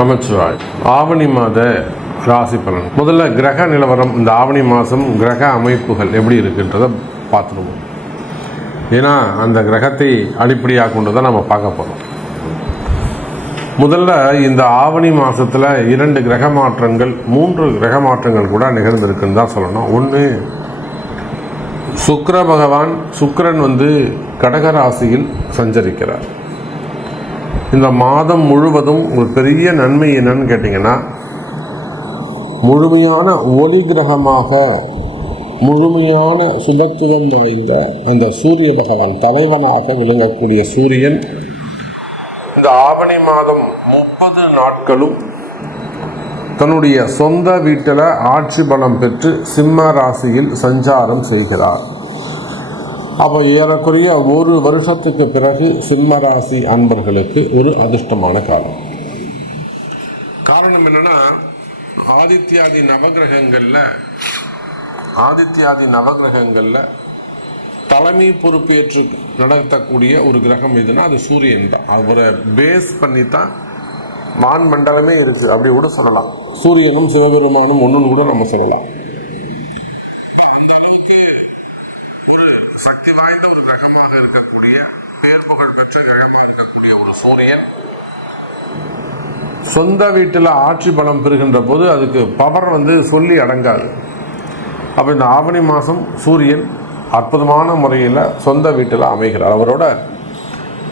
நமச்சிவாய். ஆவணி மாத ராசி பலன். முதல்ல கிரக நிலவரம், இந்த ஆவணி மாதம் கிரக அமைப்புகள் எப்படி இருக்குன்றதை பார்த்துருவோம். ஏன்னா அந்த கிரகத்தை அடிப்படையாக கொண்டு தான் நம்ம பார்க்க போகிறோம். முதல்ல இந்த ஆவணி மாதத்தில் 2 கிரக மாற்றங்கள் 3 கிரக மாற்றங்கள் கூட நிகழ்ந்திருக்குன்னு தான் சொல்லணும். ஒன்று, சுக்கிர பகவான் சுக்கிரன் கடகராசியில் சஞ்சரிக்கிறார். இந்த மாதம் முழுவதும் ஒரு பெரிய நன்மை என்னன்னு கேட்டிங்கன்னா, முழுமையான ஒளி கிரகமாக முழுமையான சுபத்துவம் வாய்ந்த அந்த சூரிய பகவான் தலைவனாக விளங்கக்கூடிய சூரியன் இந்த ஆவணி மாதம் 30 நாட்களும் தன்னுடைய சொந்த வீட்டில் ஆட்சி பலம் பெற்று சிம்ம ராசியில் சஞ்சாரம் செய்கிறார். அப்போ ஏறக்குறைய 1 வருஷத்துக்கு பிறகு சிம்ம ராசி அன்பர்களுக்கு ஒரு அதிர்ஷ்டமான காலம். காரணம் என்னன்னா, ஆதித்யாதி நவகிரகங்களில் தலைமை பொறுப்பேற்று நடத்தக்கூடிய ஒரு கிரகம் எதுனா அது சூரியன் தான். அவரை பேஸ் பண்ணி தான் வான் மண்டலமே இருக்கு, அப்படி கூட சொல்லலாம். சூரியனும் சிவபெருமானும் ஒன்றுன்னு கூட நம்ம சொல்லலாம். அந்த அளவுக்கு ஒரு சக்தி வாய்ந்த ஒரு கிரகமாக இருக்கக்கூடிய, பேர் புகழ் பெற்ற கிரகமாக இருக்கக்கூடிய ஒரு சூரியன் சொந்த வீட்டில் ஆட்சி பலம் பெறுகின்ற போது அதுக்கு பவர் சொல்லி அடங்காது. அப்போ இந்த ஆவணி மாதம் சூரியன் அற்புதமான முறையில் சொந்த வீட்டில் அமைகிறார். அவரோட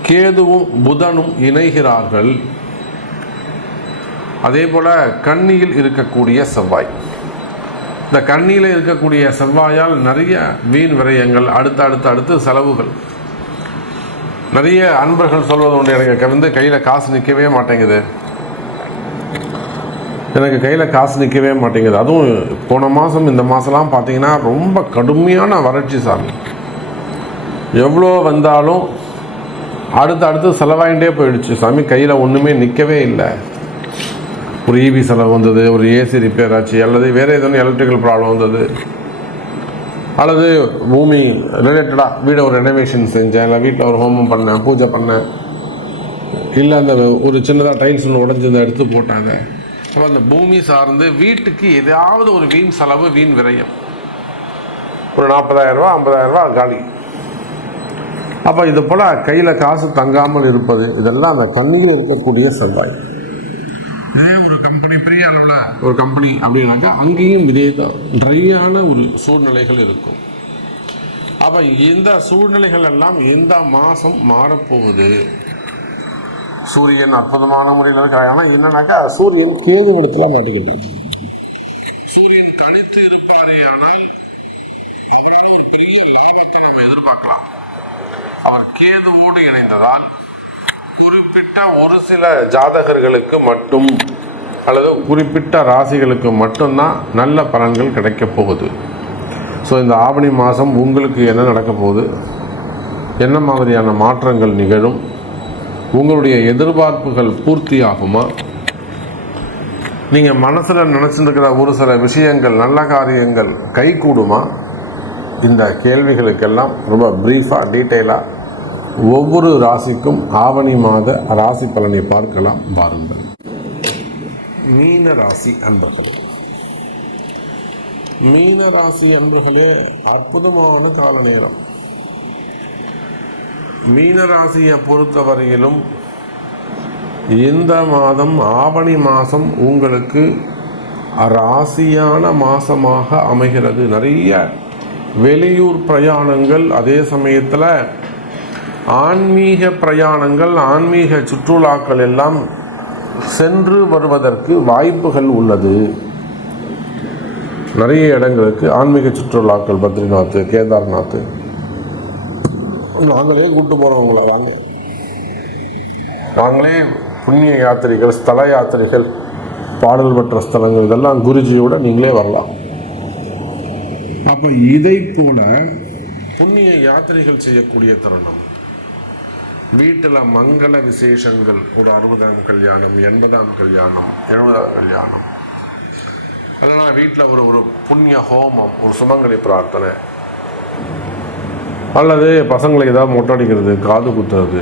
கேதுவும் புதனும் இணைகிறார்கள். அதே போல் கன்னியில் இருக்கக்கூடிய செவ்வாய், இந்த கன்னியில் இருக்கக்கூடிய செவ்வாயால் நிறைய வீண் விரயங்கள், அடுத்து செலவுகள். நிறைய அன்பர்கள் சொல்வது உண்டு, எனக்கு கையில் காசு நிற்கவே மாட்டேங்குது, அதுவும் போன மாதம் இந்த மாதம்லாம் பார்த்தீங்கன்னா ரொம்ப கடுமையான வறட்சி சாமி. எவ்வளோ வந்தாலும் அடுத்து செலவாயிட்டே போயிடுச்சு சாமி, கையில் ஒன்றுமே நிற்கவே இல்லை. ஒரு ஈவி செலவு வந்தது, ஒரு ஏசி ரிப்பேர் ஆச்சு, அல்லது வேறு எதுவும் எலக்ட்ரிக்கல் ப்ராப்ளம் வந்தது, அல்லது பூமி ரிலேட்டடாக வீடை ஒரு ரெனோவேஷன் செஞ்சேன், இல்லை வீட்டில் ஒரு ஹோமம் பண்ணேன், பூஜை பண்ணேன், இல்லை அந்த ஒரு சின்னதாக டைல்ஸ் ஒன்று உடஞ்சி எடுத்து போட்டாங்க. அப்போ அந்த பூமி சார்ந்து வீட்டுக்கு ஏதாவது ஒரு வீண் செலவு, வீண் விரயம், ஒரு 40,000 ரூபா 50,000 ரூபா காலி. அப்போ இது போல் கையில் காசு தங்காமல் இருப்பது, இதெல்லாம் அந்த கண்ணியில் இருக்கக்கூடிய செவ்வாய். இதே ஒரு கம்பெனி, பெரிய அளவில் ஒரு கம்பெனி அப்படின்னாக்கா அங்கேயும் இதே தான் ட்ரையான ஒரு சூழ்நிலைகள் இருக்கும். அப்போ இந்த சூழ்நிலைகள் எல்லாம் இந்த மாதம் மாறப்போகுது. சூரியன் அற்புதமான முறையில் இருக்கிறாங்க. ஆனால் என்னன்னாக்கா சூரியன் கேது இடத்துல மாட்டிக்கிட்டார். சூரியன் தனித்து இருப்பாரே ஆனால் அவரால் ஒரு பெரிய லாபத்தை நம்ம எதிர்பார்க்கலாம். அவர் கேதுவோடு இணைந்ததால் குறிப்பிட்ட ஒரு சில ஜாதகர்களுக்கு மட்டும் அல்லது குறிப்பிட்ட ராசிகளுக்கு மட்டும்தான் நல்ல பலன்கள் கிடைக்க போகுது. ஸோ இந்த ஆவணி மாதம் உங்களுக்கு என்ன நடக்க போகுது, என்ன மாதிரியான மாற்றங்கள் நிகழும், உங்களுடைய எதிர்பார்ப்புகள் பூர்த்தி ஆகுமா, நீங்கள் மனசில் நினச்சிருக்கிற ஒரு சில விஷயங்கள், நல்ல காரியங்கள் கைகூடுமா, இந்த கேள்விகளுக்கெல்லாம் ரொம்ப ப்ரீஃபாக டீட்டெயிலாக ஒவ்வொரு ராசிக்கும் ஆவணி மாத ராசி பலனை பார்க்கலாம். பாருங்கள். மீன ராசி அன்பர்களே, அற்புதமான கால நேரம். மீனராசியை பொறுத்தவரையிலும் இந்த மாதம் ஆவணி மாதம் உங்களுக்கு ராசியான மாதமாக அமைகிறது. நிறைய வெளியூர் பிரயாணங்கள், அதே சமயத்தில் ஆன்மீக பிரயாணங்கள், ஆன்மீக சுற்றுலாக்கள் எல்லாம் சென்று வருவதற்கு வாய்ப்புகள் உள்ளது. நிறைய இடங்களுக்கு ஆன்மீக சுற்றுலாக்கள், பத்ரிநாத், கேதார்நாத், நாங்களே கூப்பிட்டு போகிறவங்கள நாங்களே புண்ணிய யாத்திரைகள், ஸ்தல யாத்திரைகள், பாடல் பெற்ற ஸ்தலங்கள், இதெல்லாம் குருஜியோட நீங்களே வரலாம். அப்போ இதை போல புண்ணிய யாத்திரைகள் செய்யக்கூடிய தருணம், வீட்டில் மங்கள விசேஷங்கள், ஒரு 60ஆம் கல்யாணம், 80ஆம் கல்யாணம், 70ஆம் கல்யாணம், அதனால் வீட்டில் ஒரு புண்ணிய ஹோமம், ஒரு சுமங்கலி பிரார்த்தனை, அல்லது பசங்களுக்கு ஏதாவது மொட்டை அடிக்கிறது, காது குத்துறது,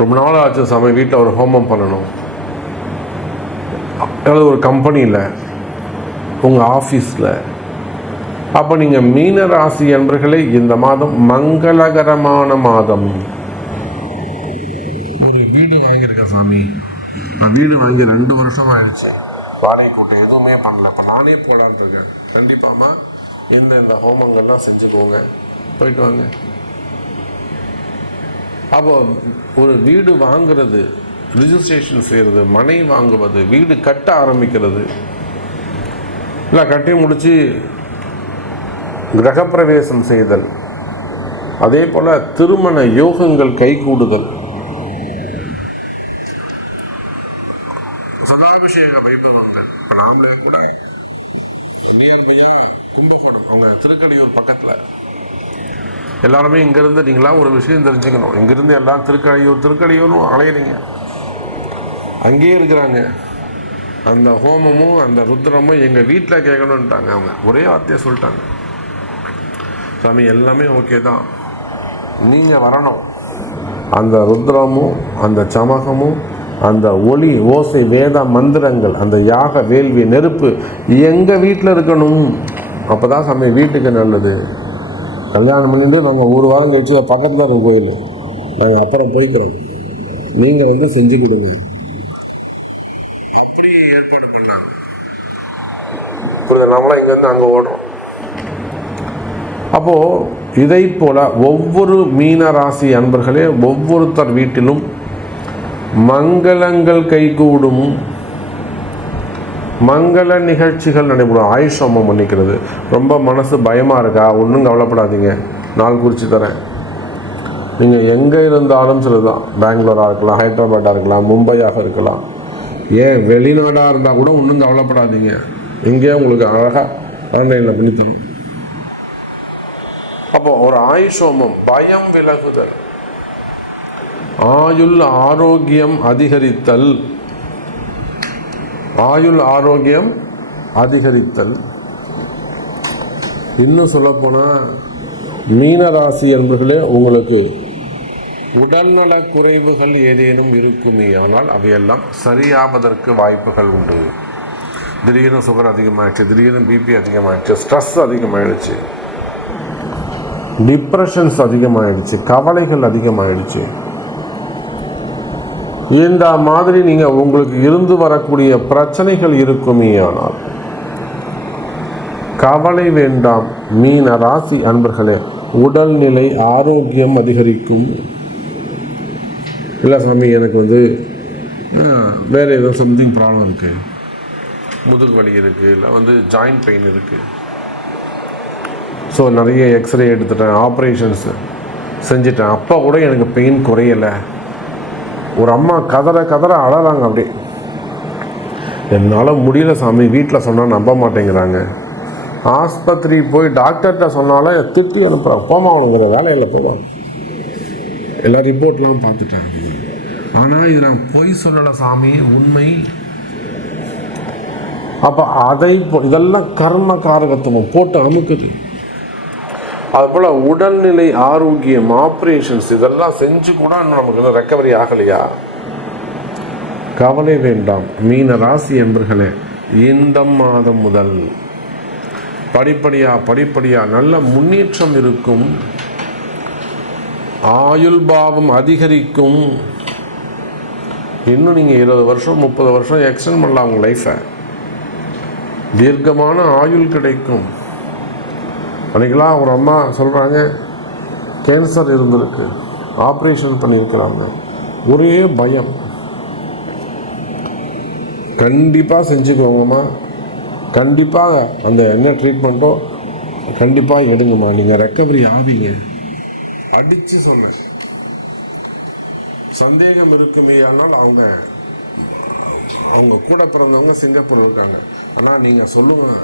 ரொம்ப நாள் ஆச்சு சாமி வீட்டில் ஒரு ஹோமம் பண்ணணும், அல்லது ஒரு கம்பெனியில், உங்கள் ஆஃபீஸில். அப்போ நீங்கள் மீன ராசி என்பர்களே, இந்த மாதம் மங்களகரமான மாதம். ஒரு வீடு வாங்கியிருக்கேன் சாமி, வீடு வாங்கி 2 வருஷம் ஆயிடுச்சு, வாடகை கூட்டு எதுவுமே பண்ணல, இப்போ நானே போலான்னு இருக்கேன். கண்டிப்பாக இந்த ஹோமங்கள்லாம் செஞ்சுக்கோங்க, போயிட்டு வாங்க. அப்போ ஒரு வீடு வாங்குறது, ரிஜிஸ்ட்ரேஷன் செய்கிறது, மனை வாங்குவது, வீடு கட்ட ஆரம்பிக்கிறது, இல்லை கட்டி முடித்து கிரகப்பிரவேசம் செய்தல், அதே போல் திருமண யோகங்கள் கைகூடுதல், சதாபிஷேக வைபவங்கள். இப்போ நாமளே கூட நியர்பையாக கும்பகோணம், அவங்க திருக்கணியூர் பக்கத்தில், எல்லாருமே இங்கேருந்து நீங்களாம் ஒரு விஷயம் தெரிஞ்சுக்கணும். இங்கேருந்து எல்லாம் திருக்கணியூர்னு அலையிறீங்க, அங்கேயே இருக்கிறாங்க. அந்த ஹோமமும் அந்த ருத்ரமும் எங்கள் வீட்டில் கேட்கணுன்ட்டாங்க. அவங்க ஒரே வார்த்தையை சொல்லிட்டாங்க, சாமி எல்லாமே ஓகே தான், நீங்கள் வரணும். அந்த ருத்ரமும் அந்த சமகமும் அந்த ஒளி ஓசை வேத மந்திரங்கள், அந்த யாக வேள்வி நெருப்பு எங்கள் வீட்டில் இருக்கணும். அப்போ தான் சாமி வீட்டுக்கு நல்லது. கல்யாணம் பண்ணிட்டு நாங்கள் 1 வாரம் கழிச்சு பக்கத்தில் இருக்கும் கோயில், நாங்கள் அப்புறம் போய்க்கிறோம், நீங்கள் செஞ்சு கொடுங்க. அப்படி ஏற்பாடு பண்ணாங்க. புரியுது? நம்மளாம் இங்கேருந்து அங்கே ஓடுறோம். அப்போது இதை போல் ஒவ்வொரு மீன ராசி அன்பர்களே, ஒவ்வொருத்தர் வீட்டிலும் மங்களங்கள் கைகூடும், மங்கள நிகழ்ச்சிகள் நடைபெறும். ஆயுஷ் ஹோமம் பண்ணிக்கிறது. ரொம்ப மனசு பயமாக இருக்கா? ஒன்றும் கவலைப்படாதீங்க, நாள் குறித்து தரேன். நீங்கள் எங்கே இருந்தாலும் சரிதான், பெங்களூராக இருக்கலாம், ஹைதராபாடாக இருக்கலாம், மும்பையாக இருக்கலாம், ஏன் வெளிநாடாக இருந்தால் கூட ஒன்றும் கவலைப்படாதீங்க, இங்கே உங்களுக்கு அழகாக ஆன்லைனில் பண்ணி தரும். அப்போ ஒரு ஆயுஷ் ஹோமம், பயம் விலகுதல், ஆயுள் ஆரோக்கியம் அதிகரித்தல், ஆயுள் ஆரோக்கியம் அதிகரித்தல். இன்னும் சொல்லப்போனால் மீனராசி என்பதிலே உங்களுக்கு உடல்நல குறைவுகள் ஏதேனும் இருக்குமே ஆனால் அவையெல்லாம் சரியாவதற்கு வாய்ப்புகள் உண்டு. திடீர்னு சுகர் அதிகமாகிடுச்சு, திடீர்னு பிபி அதிகமாகிடுச்சு, ஸ்ட்ரெஸ் அதிகமாகிடுச்சு, டிப்ரெஷன்ஸ் அதிகமாகிடுச்சு, கவலைகள் அதிகமாகிடுச்சு, இந்த மாதிரி நீங்கள் உங்களுக்கு இருந்து வரக்கூடிய பிரச்சனைகள் இருக்குமே ஆனால் கவலை வேண்டாம். மீன ராசி அன்பர்களே, உடல்நிலை ஆரோக்கியம் அதிகரிக்கும். இல்லை சாமி எனக்கு வேறு ஏதோ சம்திங் ப்ராப்ளம் இருக்குது, முதுகு வலி இருக்குது, இல்லை ஜாயிண்ட் பெயின் இருக்குது, ஸோ நிறைய எக்ஸ்ரே எடுத்துட்டேன், ஆப்ரேஷன்ஸு செஞ்சிட்டேன், அப்போ கூட எனக்கு பெயின் குறையலை. ஒரு அம்மா கதற அழறாங்க, அப்படி என்னால் முடியல சாமி, வீட்டில் சொன்னால் நம்ப மாட்டேங்கிறாங்க, ஆஸ்பத்திரி போய் டாக்டர்கிட்ட சொன்னாலும் திட்டி அனுப்புகிறாங்க, போமா அவனுங்கிற வேலையில் போவாங்க, எல்லா ரிப்போர்ட்லாம் பார்த்துட்டேன். ஆனால் இது நான் பொய் சொல்லலை சாமி, உண்மை. அப்போ இதெல்லாம் கர்ம காரகத்துவம் போட்டு அமுக்குது. அதுபோல் உடல்நிலை ஆரோக்கியம், ஆப்ரேஷன்ஸ் இதெல்லாம் செஞ்சு கூட நமக்கு ரெக்கவரி ஆகலையா? கவலை வேண்டாம். மீன ராசி என்பர்களே, இந்த மாதம் முதல் படிப்படியா நல்ல முன்னேற்றம் இருக்கும். ஆயுள் பாவம் அதிகரிக்கும். இன்னும் நீங்கள் 20 வருஷம் 30 வருஷம் எக்ஸ்டெண்ட் பண்ணலாம் உங்கள் லைஃப்பை. தீர்க்கமான ஆயுள் கிடைக்கும். அன்றைக்கெல்லாம் ஒரு அம்மா சொல்கிறாங்க, கேன்சர் இருந்திருக்கு, ஆப்ரேஷன் பண்ணியிருக்கிறாங்க, ஒரே பயம். கண்டிப்பாக செஞ்சுக்கோங்கம்மா, கண்டிப்பாக அந்த என்ன ட்ரீட்மெண்ட்டோ கண்டிப்பாக எடுங்கம்மா, நீங்கள் ரெக்கவரி ஆவீங்க. அடித்து சொன்னேன். சந்தேகம் இருக்குமே ஆனால் அவங்க கூட பிறந்தவங்க சிங்கப்பூர் இருக்காங்க. ஆனால் நீங்கள் சொல்லுங்கள்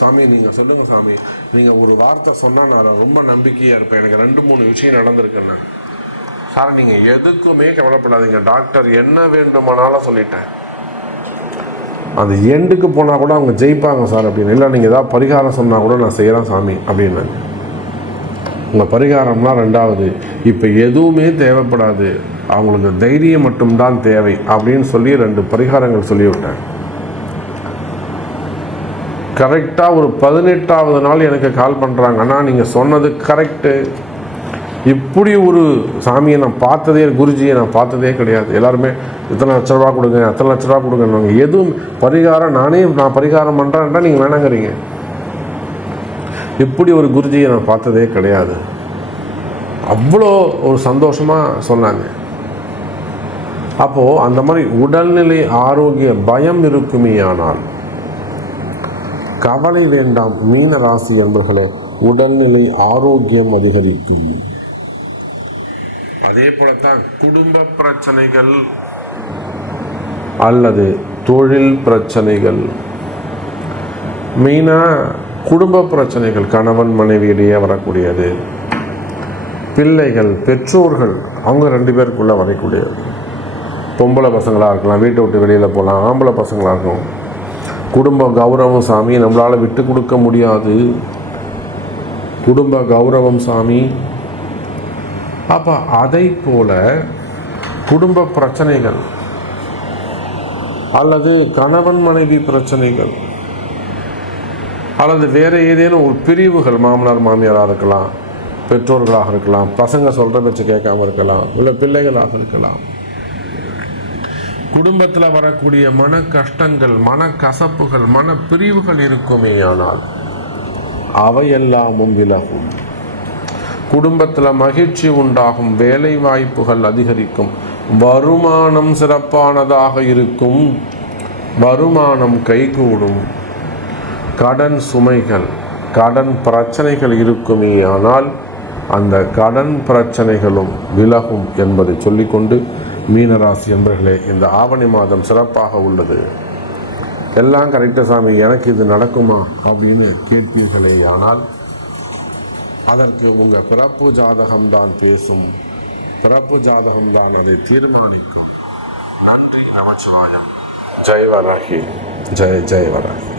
சாமி, நீங்கள் சொல்லுங்கள் சாமி, நீங்கள் ஒரு வார்த்தை சொன்னால் நான் ரொம்ப நம்பிக்கையாக இருப்பேன். எனக்கு 2-3 விஷயம் நடந்திருக்குண்ணா. சார் நீங்கள் எதுக்குமே கவலைப்படாதீங்க, டாக்டர் என்ன வேண்டுமானாலும் சொல்லிட்டேன், அது எண்டுக்கு போனால் கூட அவங்க ஜெயிப்பாங்க சார் அப்படின்னு. இல்லை நீங்கள் ஏதாவது பரிகாரம் சொன்னால் கூட நான் செய்கிறேன் சாமி அப்படின்னு. உங்கள் பரிகாரம்னா 2வது. இப்போ எதுவுமே தேவைப்படாது, அவங்களுக்கு தைரியம் மட்டும்தான் தேவை அப்படின்னு சொல்லி 2 பரிகாரங்கள் சொல்லிவிட்டேன். கரெக்டாக ஒரு 18வது நாள் எனக்கு கால் பண்ணுறாங்க, அண்ணா நீங்கள் சொன்னது கரெக்டு, இப்படி ஒரு சாமியை நான் பார்த்ததே, குருஜியை நான் பார்த்ததே கிடையாது. எல்லாருமே இத்தனை லட்ச ரூபா கொடுங்க, அத்தனை லட்ச ரூபா கொடுங்க, எதுவும் பரிகாரம் நான் பரிகாரம் பண்ணுறேன்டா நீங்கள் வேணாங்கிறீங்க. இப்படி ஒரு குருஜியை நான் பார்த்ததே கிடையாது. அவ்வளோ ஒரு சந்தோஷமாக சொன்னாங்க. அப்போது அந்த மாதிரி உடல்நிலை ஆரோக்கிய பயம் இருக்குமே ஆனால் கவலை வேண்டாம் மீன ராசி என்பர்களே, உடல்நிலை ஆரோக்கியம் அதிகரிக்கும். அதே போலத்தான் குடும்ப பிரச்சனைகள் அல்லது தொழில் பிரச்சனைகள், மெயினாக குடும்ப பிரச்சனைகள், கணவன் மனைவியிடையே வரக்கூடியது, பிள்ளைகள் பெற்றோர்கள் அவங்க 2 பேருக்குள்ளே வரக்கூடியது, பொம்பளை பசங்களாக இருக்கலாம், வீட்டை விட்டு வெளியில் போகலாம், ஆம்பளை பசங்களாக இருக்கும், குடும்ப கௌரவம் சாமி நம்மளால் விட்டு கொடுக்க முடியாது, குடும்ப கௌரவம் சாமி. அப்போ அதை போல குடும்ப பிரச்சனைகள் அல்லது கணவன் மனைவி பிரச்சனைகள் அல்லது வேறு ஏதேனும் ஒரு பிரிவுகள், மாமனார் மாமியாராக இருக்கலாம், பெற்றோர்களாக இருக்கலாம், பசங்க சொல்கிற பேச்சு கேட்காம இருக்கலாம், இல்லை பிள்ளைகளாக இருக்கலாம், குடும்பத்தில் வரக்கூடிய மன கஷ்டங்கள், மன கசப்புகள், மன பிரிவுகள் இருக்குமே ஆனால் அவையெல்லாமும் விலகும். குடும்பத்தில் மகிழ்ச்சி உண்டாகும், வேலை வாய்ப்புகள் அதிகரிக்கும், வருமானம் சிறப்பானதாக இருக்கும், வருமானம் கைகூடும், கடன் சுமைகள், கடன் பிரச்சனைகள் இருக்குமே ஆனால் அந்த கடன் பிரச்சனைகளும் விலகும் என்பதை சொல்லிக்கொண்டு, மீனராசி என்பர்களே, இந்த ஆவணி மாதம் சிறப்பாக உள்ளது. எல்லாம் கரெக்டாக சாமி எனக்கு இது நடக்குமா அப்படின்னு கேட்பீர்களே ஆனால் அதற்கு உங்கள் பிறப்பு ஜாதகம்தான் பேசும், பிறப்பு ஜாதகம்தான் அதை தீர்மானிக்கும். நன்றி நமச்சிவாயம். ஜெய் வராகி, ஜெய் ஜெய் வராகி.